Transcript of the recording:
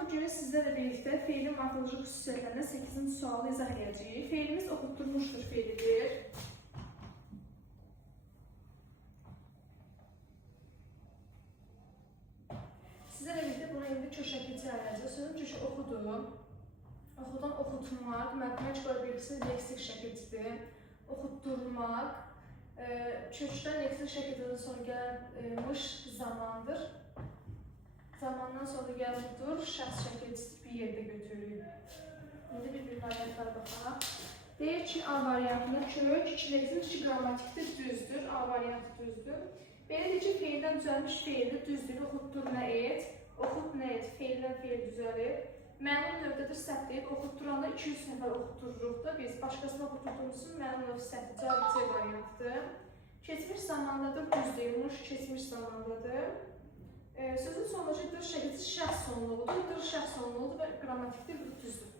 bu gün sizlərlə birlikdə feilin morfoloji xüsusiyyətlərindən 8-ci sualı izah edəcəyik. Feilimiz oxutdurmuşdur feilidir. Sizlərlə birlikdə buna indi köşəkli çağıracağıq. Sözün köşə oxudum. Oxudan oxutmaq, matematika bilgisi leksik şəkilcidir. Oxutdurmaq, kökdən leksik şəkildən sonra gəlmiş zamandır. Zamandan sonra gəlmişdir, şəxs şəkilcisi bir yerdə götürülür. İndi bir variantlara baxaq. Deyir ki, A variantında kök, 2 leksik, 2 qrammatikdir, düzdür. A variantı düzdür. Belədir ki, feildən düzəlmiş feildir, düzdür. Oxutdur nə et, oxut nə et, feildən feil düzəlir. Məlum növdədir, səhv deyib, oxutduranda 200 nəfər oxutdururuq da biz. Başqasını oxutdurduğumuzun məlum növdə səhv, cavab C variantıdır. Keçmiş zamandadır, düz deyilmiş, keçmiş zamandadır. Sözün sonuncu dırş şəkilcisi şəxs sonluğudur, dırş şəxs sonluğudur və qrammatikdir, düzdür.